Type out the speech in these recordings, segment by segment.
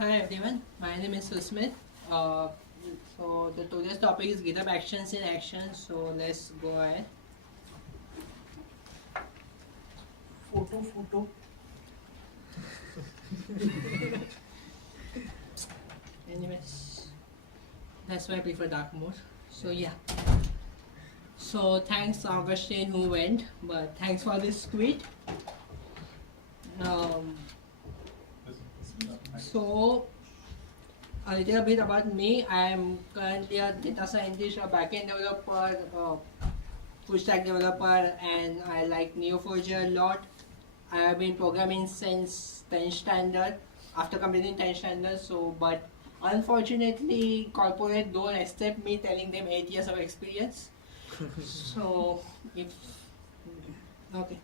Hi everyone, my name is Susmit. So today's topic is GitHub Actions in action. So let's go ahead. Photo. Anyways, that's why I prefer dark mode. So yeah. So thanks Augustine who went, but thanks for this tweet. So a little bit about me. I am currently a data scientist, a backend developer, full stack developer, and I like Neo4j a lot. I have been programming since 10th standard, after completing 10th standard. So, but unfortunately, corporate don't accept me telling them 8 years of experience. So, if okay.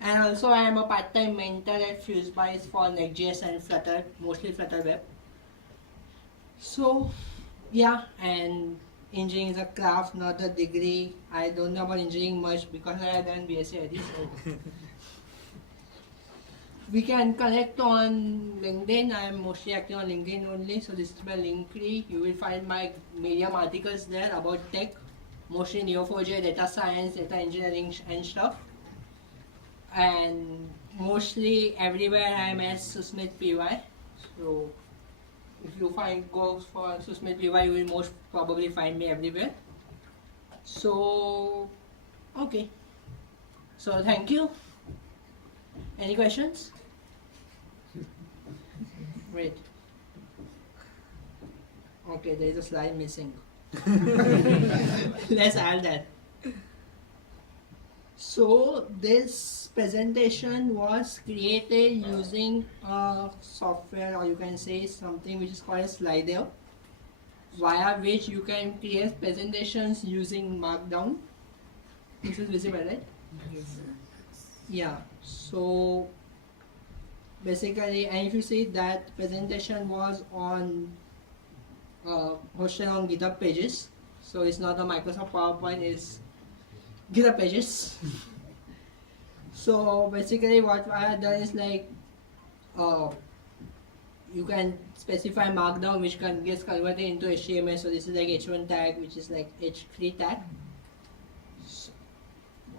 And also, I am a part-time mentor at FuseBytes for Next.js and Flutter, mostly Flutter Web. So, yeah, and engineering is a craft, not a degree. I don't know about engineering much because I have done BSc already. So. We can connect on LinkedIn. I am mostly active on LinkedIn only. So this is my link tree. You will find my Medium articles there about tech, mostly Neo4j, data science, data engineering and stuff. And mostly everywhere I am as Susmit PY. So if you go for Susmit PY, you will most probably find me everywhere. So okay. So thank you. Any questions? Wait. Okay, there is a slide missing. Let's add that. So this presentation was created using a software, or you can say something which is called a Slido, via which you can create presentations using markdown. This is visible, right? Yes. Yeah. So basically, and if you see that presentation was on hosted on GitHub pages, so it's not a Microsoft PowerPoint, it's GitHub pages. So basically what I have done is like you can specify markdown which gets converted into HTML. So this is like h1 tag, which is like h3 tag.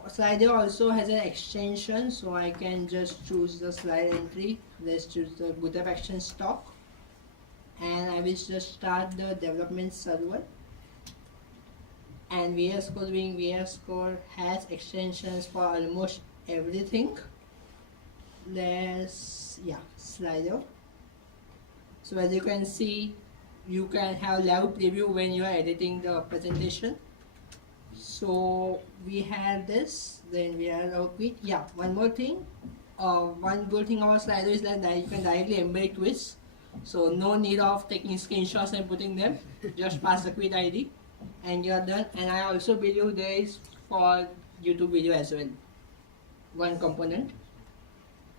Slider also has an extension, so I can just choose the slide entry. Let's choose the GitHub action stock, and I will just start the development server. And VS Code, being VS Code, has extensions for almost everything. Slider. So as you can see, you can have live preview when you are editing the presentation. So we have this, then we have our quit. Yeah, one more thing. One good thing about Slido is that you can directly embed quiz. So no need of taking screenshots and putting them. Just pass the quit ID and you're done. And I also believe there is for YouTube video as well. One component.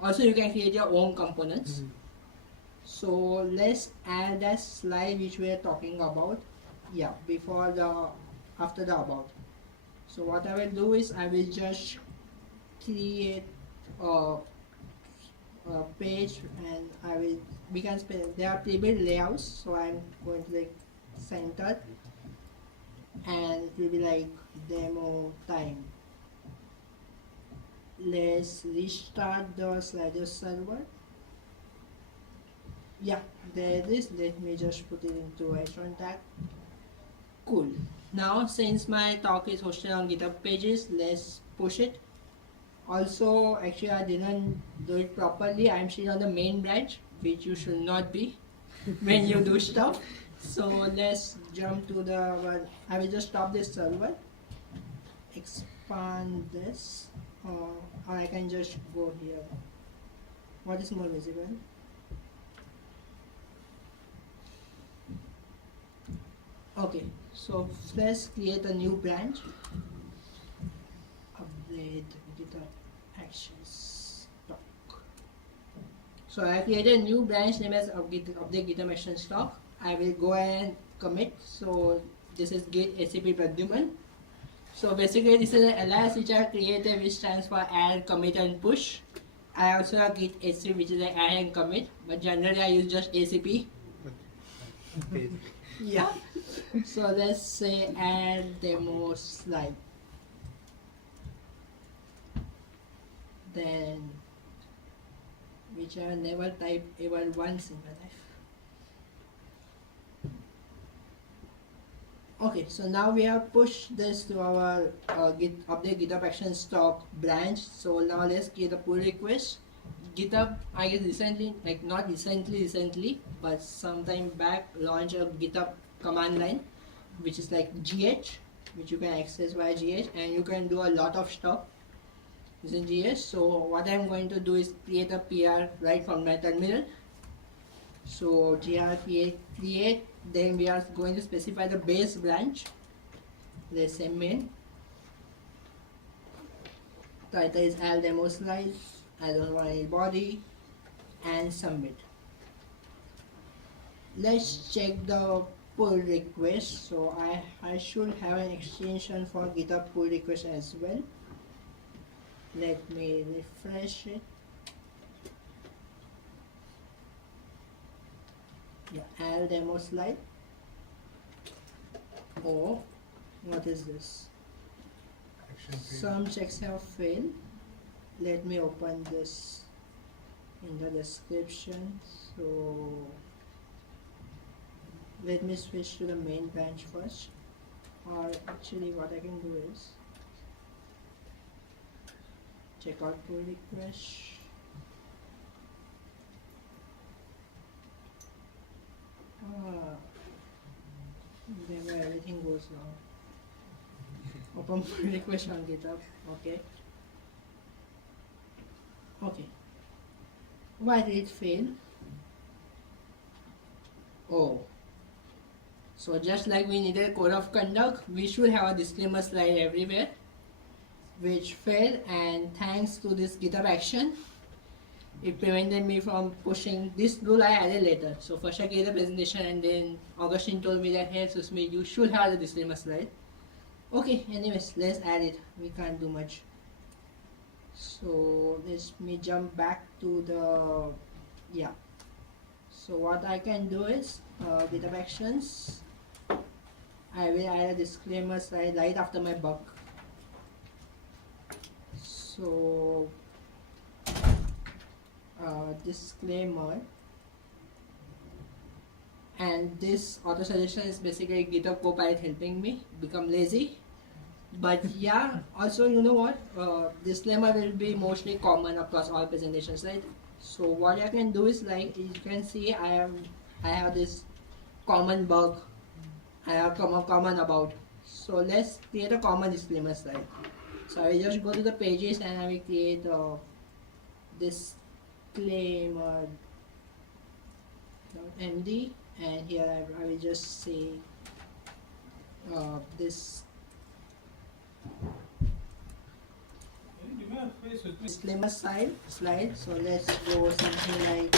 Also you can create your own components. So let's add that slide which we are talking about. Yeah, after the about. So what I will do is I will just create a page, and there are pre-built layouts, so I'm going to like center, and it will be like demo time. Let's restart the Slido server. Yeah, there it is. Let me just put it into h1 tag. Cool. Now since my talk is hosted on GitHub pages, let's push it. Also, actually I didn't do it properly. I'm still on the main branch, which you should not be when you do stuff. So let's jump to I will just stop this server, expand this, or I can just go here. What is more visible? Okay, so let's create a new branch. Update GitHub actions stock. So I created a new branch named as update GitHub action stock. I will go and commit. So this is git SCP Pradyuman. So basically this is an alias which I created, which stands for add, commit and push. I also have Git AC, which is like add and commit, but generally I use just ACP. Yeah. So let's say add demo slide. Then, which I have never typed even once in my life. Okay, so now we have pushed this to our Git update GitHub Action stock branch. So now let's create a pull request. GitHub, I guess recently, like not recently, but sometime back, launched a GitHub command line, which is like GH, which you can access via GH, and you can do a lot of stuff using GH. So what I'm going to do is create a PR right from my terminal. So gr create, then we are going to specify the base branch. Let's say main. Title is al demo slide. I don't want any body, and submit. Let's check the pull request. So I should have an extension for GitHub pull request as well. Let me refresh it. Yeah, al demo slide. Oh, what is this? Some checks have failed. Let me open this in the description. So let me switch to the main branch first. Or actually what I can do is check out pull request. Then where everything goes wrong. Open pull request on GitHub. Okay. Okay. Why did it fail? Oh. So just like we needed a code of conduct, we should have a disclaimer slide everywhere, which failed, and thanks to this GitHub action, it prevented me from pushing this rule I added later. So first I created a presentation, and then Augustine told me that, hey Susmit, you should have the disclaimer slide. Okay, anyways, let's add it. We can't do much. So let me jump back to the, yeah. So what I can do is GitHub actions. I will add a disclaimer slide right after my bug. So disclaimer, and this auto suggestion is basically GitHub Copilot helping me become lazy. But yeah, also you know what, disclaimer will be mostly common across all presentations, right? So what I can do is, like you can see, I have this common bug, I have common about. So let's create a common disclaimer slide. So I will just go to the pages and I will create a disclaimer .md, and here I will just say this disclaimer slide. So let's go something like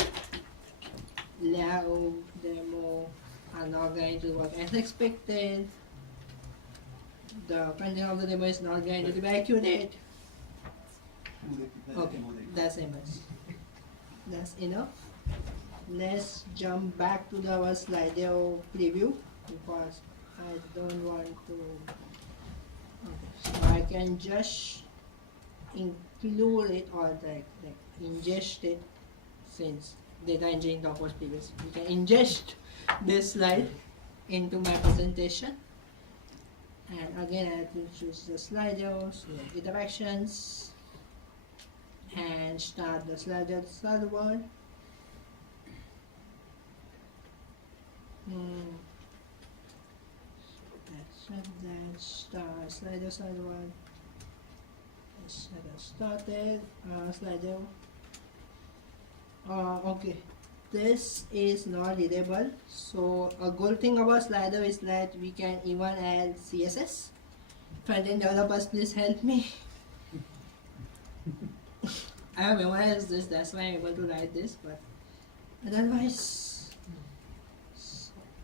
layout demo are not going to work as expected. The content of the demo is not going to be accurate. Okay, that's enough. That's enough. Let's jump back to our Slido preview because I don't want to. Okay, so I can just include it or like ingest it, since data engineering talk was previous. You can ingest this slide into my presentation, and again I have to choose the Slido, so GitHub actions, and start the Slido server. That start Slido server. Let's get started. Slido. Okay, this is not readable. So a good thing about Slido is that we can even add CSS. Front-end developers, please help me. I have memorized this, that's why I'm able to write this, but otherwise,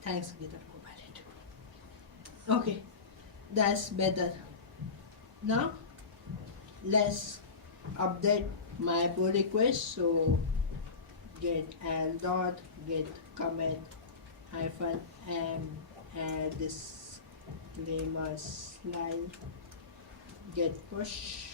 thanks GitHub Copilot. Okay, that's better. Now let's update my pull request. So get add dot get commit hyphen m add disclaimer slide get push.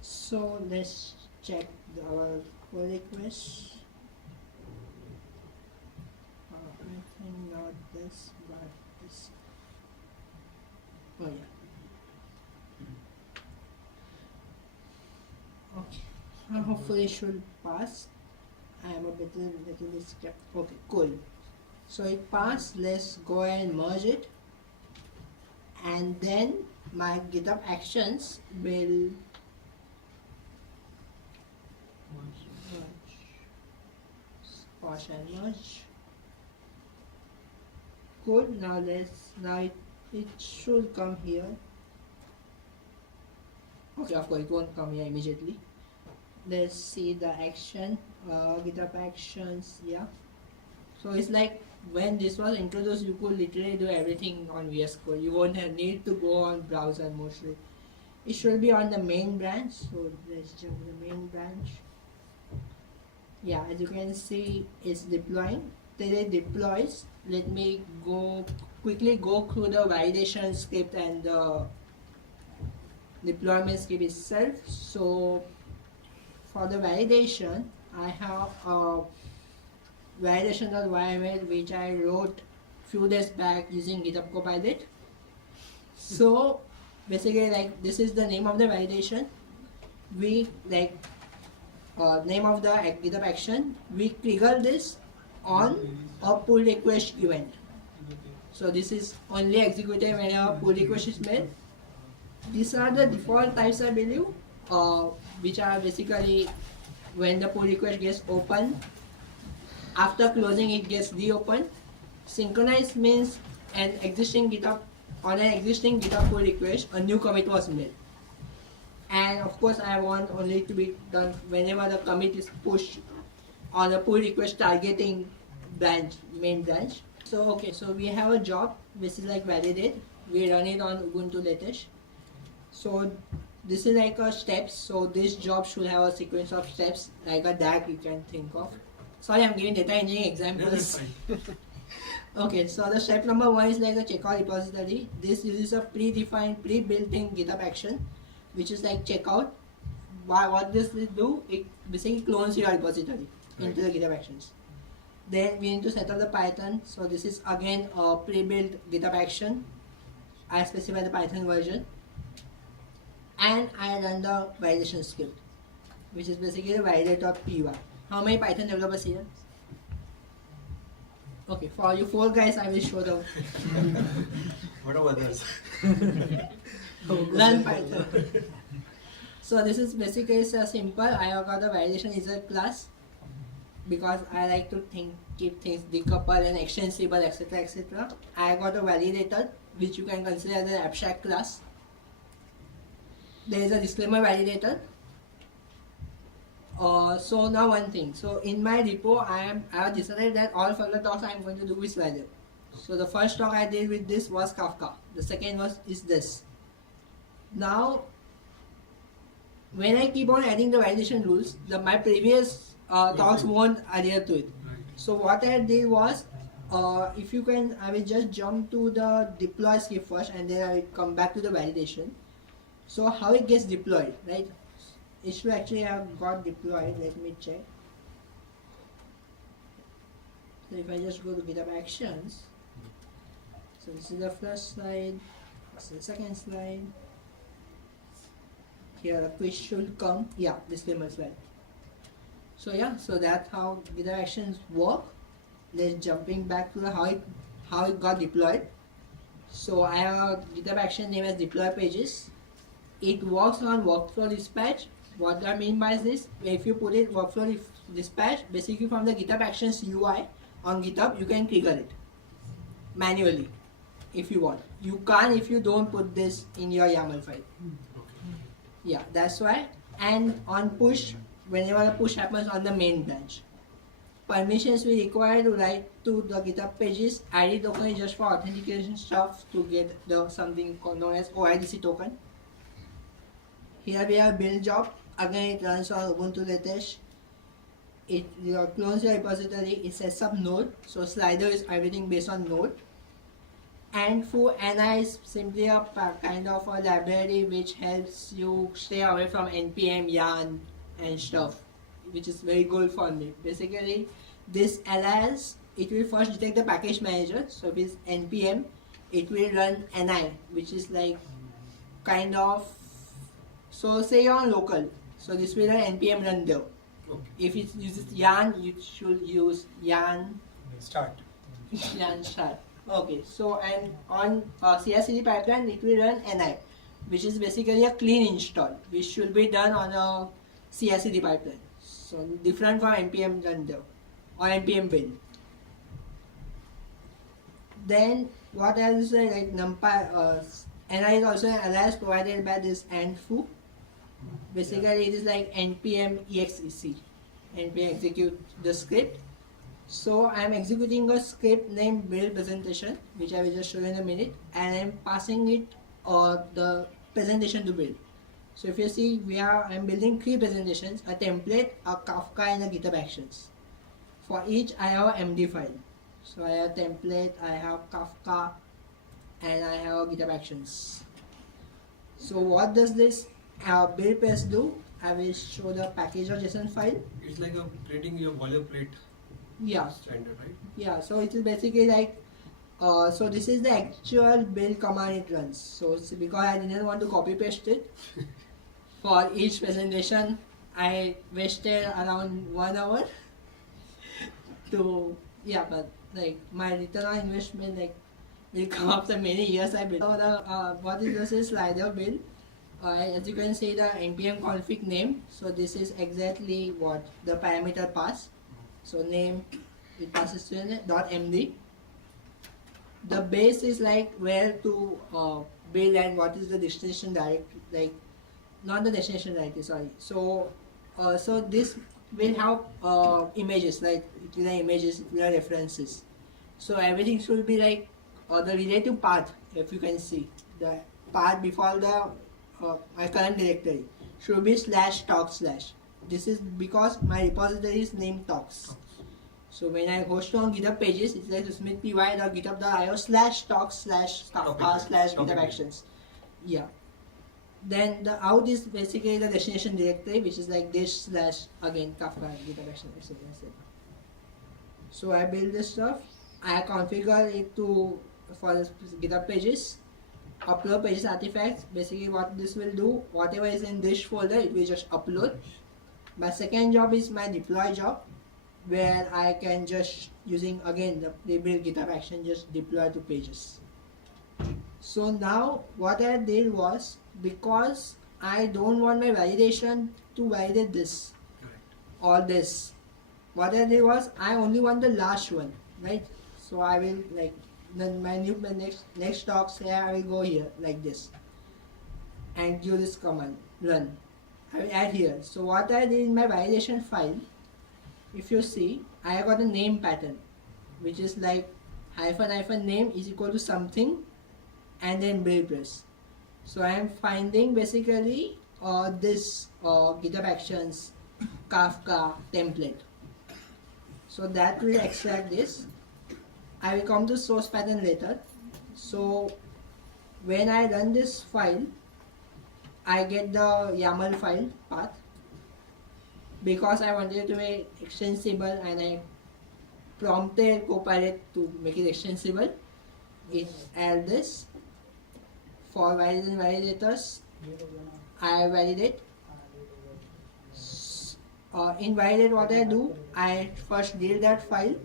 So let's check our pull request. I think not this, but this. Oh yeah. Okay. Hopefully it should pass. I am a little bit skeptical. Okay, cool. So it passed. Let's go and merge it, and then my GitHub actions will merge and merge. Cool. Now it should come here. Okay, of course it won't come here immediately. Let's see the action. GitHub actions. Yeah. So it's like when this was introduced, you could literally do everything on VS Code. You won't need to go on browser mostly. It should be on the main branch. So let's jump to the main branch. Yeah, as you can see, it's deploying. Till it deploys, let me quickly go through the validation script and the deployment script itself. So for the validation, I have a validation.yml which I wrote few days back using GitHub Copilot. So basically, like, this is the name of the validation. We name of the GitHub action. We trigger this on a pull request event. So this is only executed when a pull request is made. These are the default types, I believe, which are basically when the pull request gets opened. After closing, it gets reopened. Synchronized means on an existing GitHub pull request, a new commit was made. And of course, I want only to be done whenever the commit is pushed on a pull request targeting main branch. So okay, so we have a job which is like validate. We run it on Ubuntu latest. So this is like a steps. So this job should have a sequence of steps, like a DAG you can think of. Sorry, I'm giving data engineering examples. Okay, so the step number 1 is like a checkout repository. This uses a predefined, pre-built-in GitHub action, which is like checkout. What this will do, it basically clones your repository into the GitHub actions. Then we need to set up the Python. So this is again a pre-built GitHub action. I specify the Python version. And I run the validation script, which is basically validate.py. How many Python developers here? Okay, for you 4 guys, I will show them. What about others? Learn Python. So this is basically so simple. I have got the validation result class because I like to keep things decoupled and extensible, etc., etc. I got a validator, which you can consider as an abstract class. There is a disclaimer validator. So now one thing. So in my repo, I have decided that all further talks I am going to do with value. So the first talk I did with this was Kafka. The second is this. Now, when I keep on adding the validation rules, my previous talks won't adhere to it. So what I did was, if you can, I will just jump to the deploy script first, and then I will come back to the validation. So how it gets deployed, right? It should actually have got deployed. Let me check. So if I just go to GitHub Actions, so this is the first slide, this is the second slide. Here a quiz should come. Yeah, disclaimer slide. So yeah, so that's how GitHub Actions work. Let's jumping back to how it got deployed. So I have a GitHub action name as deploy pages. It works on workflow dispatch. What I mean by this, if you put it workflow dispatch, basically from the GitHub Actions UI on GitHub, you can trigger it manually if you want. You can't if you don't put this in your YAML file. Yeah, that's why. And on push, whenever a push happens on the main branch. permissions we require to write to the GitHub pages. ID token is just for authentication stuff to get the something known as OIDC token. Here we have build job. Again, it runs on Ubuntu latest. It clones your repository. It sets up Node. So Slider is everything based on Node. And for NI is simply a kind of a library which helps you stay away from npm, yarn, and stuff, which is very good for me. Basically, this alias, it will first detect the package manager. So if it's npm, it will run ni, which is like kind of, so say you're on local, so this will run npm run there. Okay. If it uses yarn, you should use yarn Start. yarn start. Okay, so and on CI/CD pipeline, it will run ni, which is basically a clean install, which should be done on a CI/CD pipeline. So different from npm run there or npm build. Then what else? Like NumPy, ni is also an alias provided by this and-foo. Basically, it is like npm exec, npm execute the script. So I am executing a script named build presentation, which I will just show you in a minute, and I am passing it the presentation to build. So if you see, I am building 3 presentations: a template, a Kafka, and a GitHub Actions. For each, I have an MD file. So I have template, I have Kafka, and I have GitHub Actions. So what does this build press do? I will show the package.json file. It's like creating your boilerplate Yeah. standard, right? Yeah, so it is basically like, so this is the actual build command it runs. So it's because I didn't want to copy paste it, for each presentation I wasted around 1 hour to, yeah, but like my return on investment like will come after many years I built. So the, what is this is slider build. As you can see the npm config name, so this is exactly what the parameter pass. So name, it passes to .md. The base is like where to build and what is the destination directory, like not the destination directory, sorry. So so this will have images, like it will have images, it will have references. So everything should be like the relative path, if you can see. The path before the my current directory should be /talk/. This is because my repository is named talks. So when I host on GitHub pages, it's like Susmit py.github.io /talks/kafka/GitHub Actions. Yeah. Then the out is basically the destination directory, which is like this / again Kafka GitHub Actions, etc. So I build this stuff. I configure it for the GitHub pages. Upload pages artifacts. Basically what this will do, whatever is in this folder, it will just upload. My second job is my deploy job, where I can just using again the build GitHub action just deploy to pages. So now what I did was, because I don't want my validation to validate this or this, what I did was I only want the last one, right? So I will like then my next talks here, I will go here like this and give this command run. I will add here. So what I did in my validation file, if you see, I got a name pattern, which is like -- name is equal to something and then build press. So I am finding basically this GitHub Actions Kafka template. So that will extract this. I will come to source pattern later. So when I run this file, I get the YAML file path, because I wanted it to be extensible and I prompted Copilot to make it extensible. It add this for validators. I validate. In validate, what I do, I first delete that file.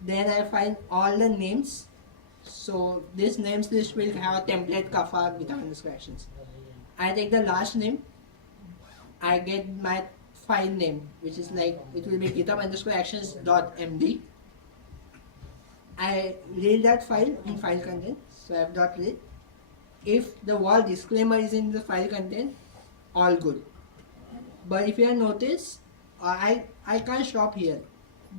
Then I find all the names. So this names list will have a template Kafka GitHub Actions. I take the last name. I get my file name, which is like it will be GitHub_actions.md. I read that file in file content. So I have .read. If the word disclaimer is in the file content, all good. But if you have noticed, I can't stop here,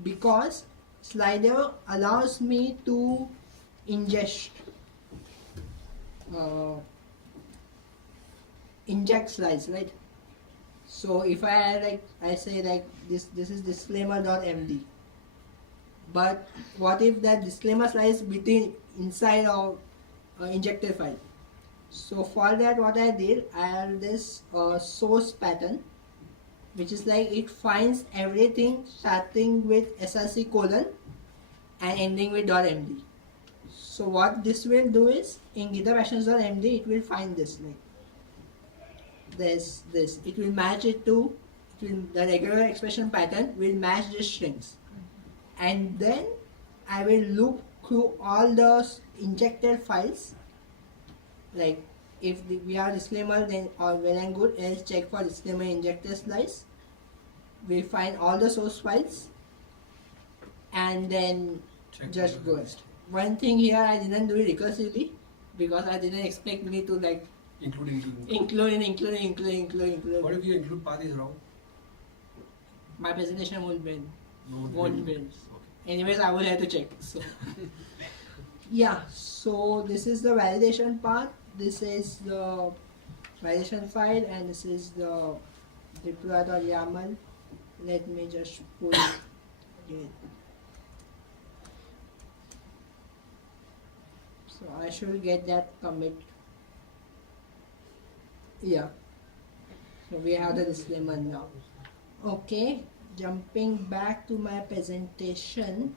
because slider allows me to ingest inject slides, right? So if I say like this is disclaimer.md, but what if that disclaimer slides between inside of injected file? So for that, what I did, I have this source pattern, which is like it finds everything starting with src colon and ending with .md. So what this will do is in GitHub actions.md, it will find this like this. It will match it to the regular expression pattern will match the strings, and then I will loop through all those injected files. Like if we are disclaimer, then all well and good. Else check for disclaimer injected slice. We find all the source files, and then Check just the go. list. One thing here, I didn't do it recursively because I didn't expect me to like Including. include. What if you include path is wrong? My presentation won't win. No. Won't win. Okay. Anyways, I will have to check. So yeah, so this is the validation part. This is the validation file, and this is the deploy.yaml. Let me just pull it. So I should get that commit. Yeah. So we have the disclaimer now. Okay, jumping back to my presentation.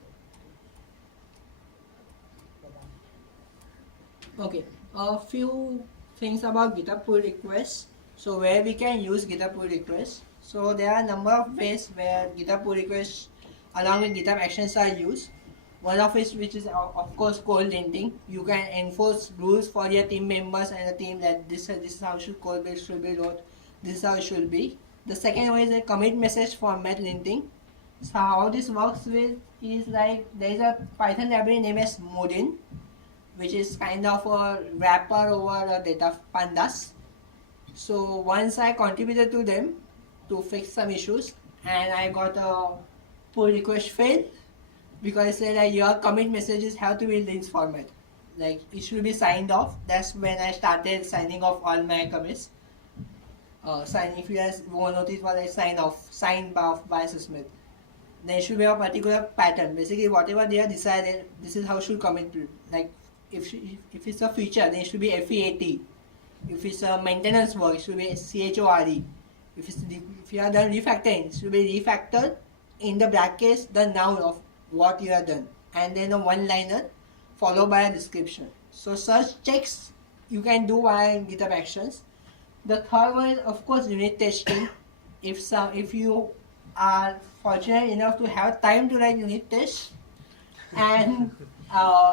Okay, a few things about GitHub pull requests. So where we can use GitHub pull requests. So there are a number of ways where GitHub pull requests along with GitHub actions are used. One of which is of course code linting. You can enforce rules for your team members and the team that this is how code base should be wrote. This is how it should be. The second one is a commit message format linting. So how this works with is like there is a Python library named as Modin, which is kind of a wrapper over data pandas. So once I contributed to them to fix some issues, and I got a pull request fail because it said that your commit messages have to be in this format. Like it should be signed off. That's when I started signing off all my commits. If you guys won't notice what I signed off by Susmit. There should be a particular pattern. Basically, whatever they have decided, this is how should commit to. Like if it's a feature, then it should be FEAT. If it's a maintenance work, it should be CHORE. If you are done refactoring, it should be refactored in the brackets the noun of what you have done, and then a one-liner followed by a description. So such checks you can do via GitHub Actions. The third one is of course unit testing. If you are fortunate enough to have time to write unit tests, and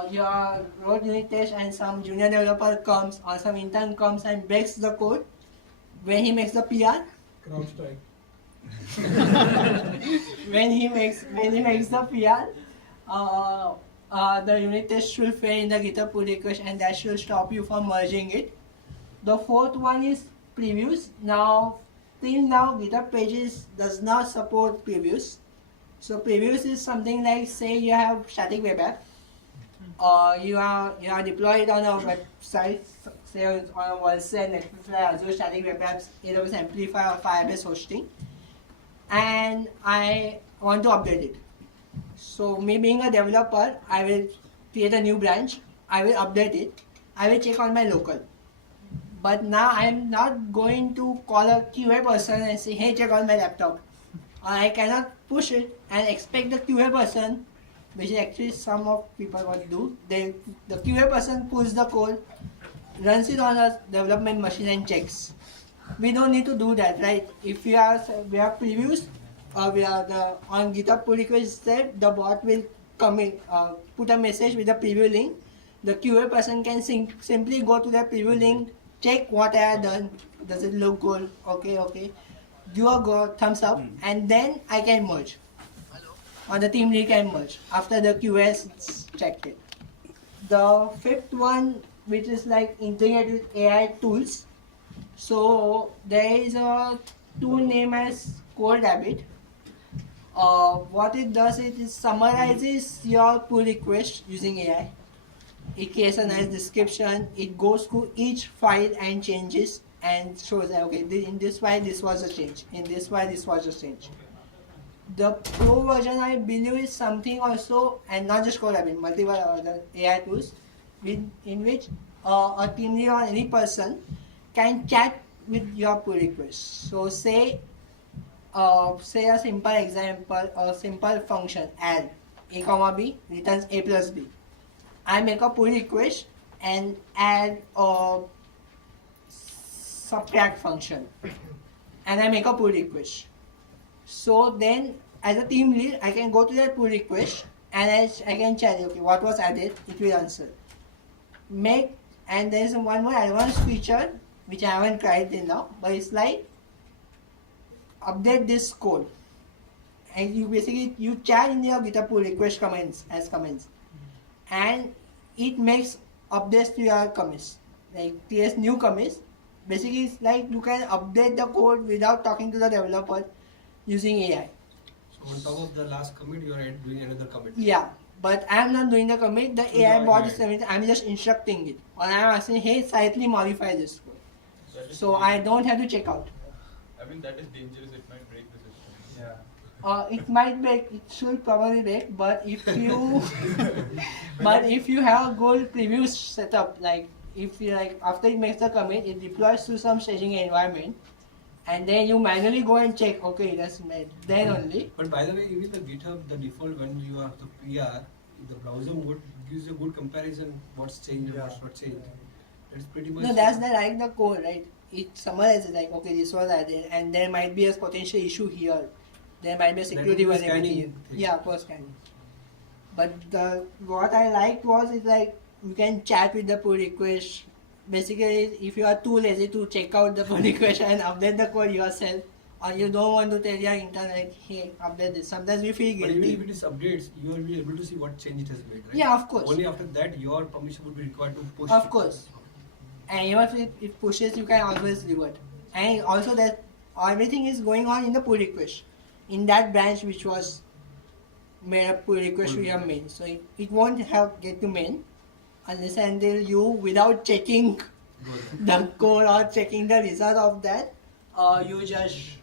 you wrote unit test and some junior developer comes or some intern comes and breaks the code, when he makes the PR, CrowdStrike. when he makes the PR, the unit test should fail in the GitHub pull request, and that should stop you from merging it. The fourth one is previews. Now, till now, GitHub Pages does not support previews. So previews is something like, say you have static web app, or you are deployed on a website, say on a Xcellen, Azure static web apps, AWS Amplify or Firebase hosting, and I want to update it. So me being a developer, I will create a new branch, I will update it, I will check on my local. But now I am not going to call a QA person and say, hey, check on my laptop. Or I cannot push it and expect the QA person, which is actually some of people what do. The QA person pulls the code, runs it on a development machine and checks. We don't need to do that, right? If we have previews, or on GitHub pull request said, the bot will come in, put a message with a preview link. The QA person can simply go to the preview link, check what I have done. Does it look good? Okay. Give a thumbs up, and then I can merge. Or the team lead can merge after the QA has checked it. The fifth one, which is like integrate with AI tools. So there is a tool named as Code Rabbit. what it does is it summarizes your pull request using AI. It creates a nice description. It goes through each file and changes and shows that okay, in this file this was a change, in this file this was a change. The pro version I believe is something also, and not just code, I mean multiple other AI tools, in which a team leader or any person can chat with your pull request. So say a simple example, a simple function add a comma b returns a plus b. I make a pull request and add a subtract function, and I make a pull request. So then, as a team lead, I can go to that pull request and I can check, okay, what was added, it will answer. And there is one more advanced feature which I haven't tried till now, but it's like update this code. And you chat in your GitHub pull request comments as comments, and it makes updates to your commits, like creates new commits. Basically, it's like you can update the code without talking to the developer using AI. So on top of the last commit, you are doing another commit. Yeah, but I'm not doing the commit. The AI bot is doing it. I'm just instructing it, or I'm asking, hey, slightly modify this code. So I don't have to check out. I mean, that is dangerous. It might break the system. Yeah. It might break. It should probably break. But if you have a good preview setup, like if you like after it makes the commit, it deploys to some staging environment, and then you manually go and check. Okay, that's made. Then only. But by the way, even the GitHub, the default when you have the PR, the browser mode gives you a good comparison. What's changed and what's not changed. That's pretty much. No, that's the core, right? It summarizes like, okay, this was added, and there might be a potential issue here. There might be a security vulnerability. Yeah, for scanning. But what I liked was it's like you can chat with the pull request. Basically, if you are too lazy to check out the pull request and update the code yourself, or you don't want to tell your intern like, hey, update this. Sometimes we feel guilty. But even if it is updates, you will be able to see what change it has made, right? Yeah, of course. Only after that, your permission would be required to push. Of course. And even if it pushes, you can always revert. And also that everything is going on in the pull request, in that branch which was made a pull request to your main. So it won't get to main unless and until you, without checking the code or checking the result of that, you just,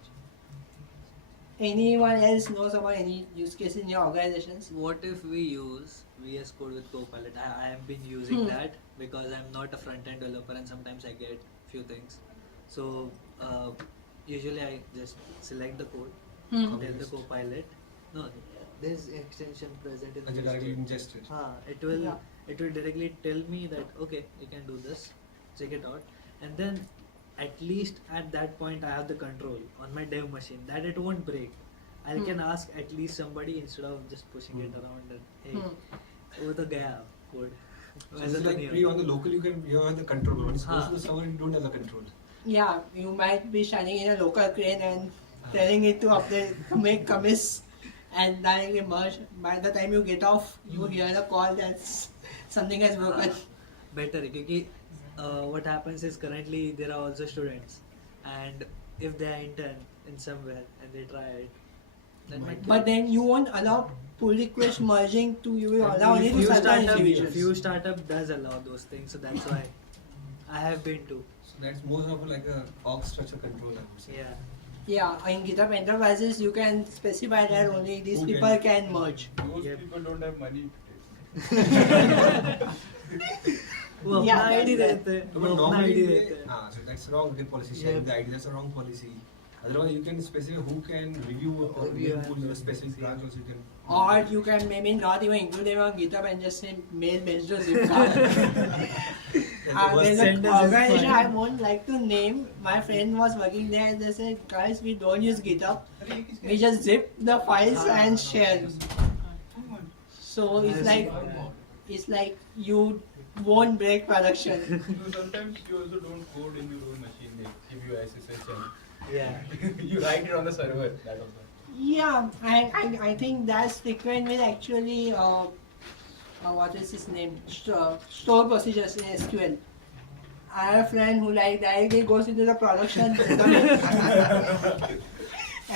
anyone else knows about any use case in your organizations? What if we use VS Code with Copilot? I have been using that because I'm not a front-end developer and sometimes I get few things. So usually I just select the code, tell the Copilot, no, there's extension present in the Directly ingest it. it will directly tell me that okay, you can do this, check it out, and then at least at that point I have the control on my dev machine that it won't break. I can ask at least somebody instead of just pushing it around and hey, over the gaya code. So it's like on the local you have the control, but when it's close to the server you don't have the control. Yeah, you might be standing in a local crane and telling it to update, to make commits and directly merge. By the time you get off, you hear the call that something has broken. Better, because what happens is currently there are also students, and if they are intern in somewhere and they try it, that might But then you won't allow pull request merging to you will allow only to certain individuals. Few startup does allow those things, so that's why I have been to. So that's more of like a org structure control, I would say. Yeah. Yeah, in GitHub Enterprises you can specify that only these people can merge. Most Yep. people don't have money. वो Yeah, अपना ID that's देते हैं, No, वो but अपना normally, ID देते हैं. so that's wrong with policy. Sharing the ID, that's a wrong policy. Otherwise, you can specify who can review or Review pull and your specific branch, also you can. Or you can maybe not even include them on GitHub and just say mail based on zip card. There's an organization I won't like to name. My friend was working there and they said, guys, we don't use GitHub. We just zip the files and share. So it's like you won't break production. Sometimes you also don't code in your own machine. They give you SSH and Yeah. you write it on the server. That also. Yeah, I think that's frequent with actually what is his name? Store procedures in SQL. I have a friend who like directly goes into the production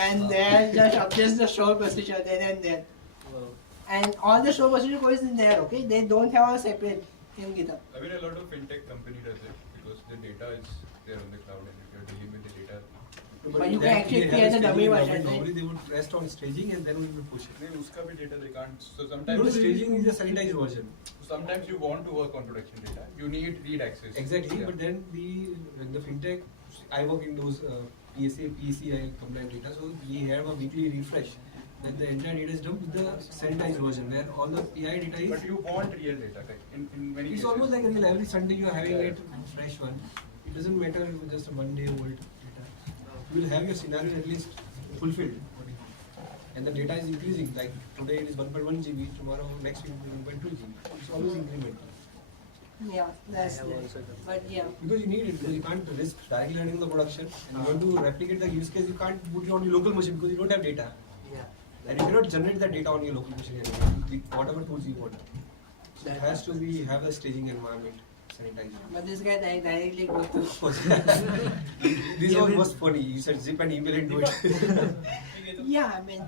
and there just updates the store procedure then and there. Wow. And all the store procedure code is in there, okay? They don't have a separate in GitHub. I mean, a lot of fintech company does it because the data is there on the cloud and if you're dealing with the data. But you can that actually they create have a dummy staging version, government. right? Normally they would rest on staging and then we will push it. Then uska bhi data they can't. So No, sometimes staging is a sanitized version. sometimes you want to work on production data. You need read access. Exactly, Yeah. but then when the fintech, I work in those PSA, PCI compliant data, so we have a weekly refresh. Then the entire data is dumped with the sanitized version where all the PI data is. But you want real data, like in many It's cases. almost like a real. Every Sunday you are having Yeah. it fresh one. It doesn't matter if it's just a 1 day old data. You will have your scenario at least fulfilled. And the data is increasing. Like today it is 1.1 GB, tomorrow next week it will be 1.2 GB. It's always incremental. Yeah, that's I have there. also done. But yeah. Because you need it, because you can't risk directly running the production. And you want to replicate the use case, you can't put it on your local machine because you don't have data. Yeah. And you cannot generate that data on your local machine anymore, with whatever tools you want. So it has to be have a staging environment, sanitized. But this guy directly goes to This one was funny. You said zip and email and do it. yeah, I mean,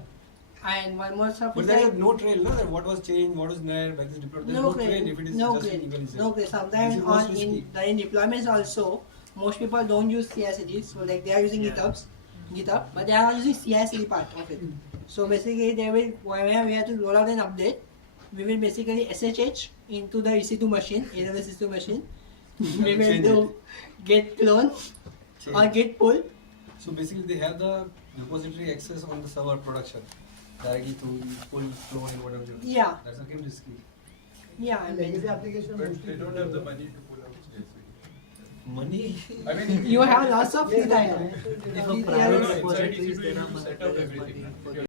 and one more stuff But is there's like no trail, no? That what was changed, what was there, when this deployed. There's no trail if it is no just an grid, email. itself. no grid. Sometimes This is most on risky. in deployments also, most people don't use CI/CD. So like they are using Yeah. GitHub, but they are not using CI/CD part of it. So basically, they will whenever we have to roll out an update, we will basically SSH into the EC2 machine, AWS EC2 machine. We will Change do it. git clone Change or it. git pull. So basically, they have the repository access on the server production directly through pull, clone, and whatever. you do. Yeah. That's again risky. Yeah, I mean, But they don't have the money to pull out CSV. Money. I mean, you have lots of free time. If a Yeah, private no, inside repository is EC2 there you are need to money set up for everything. money for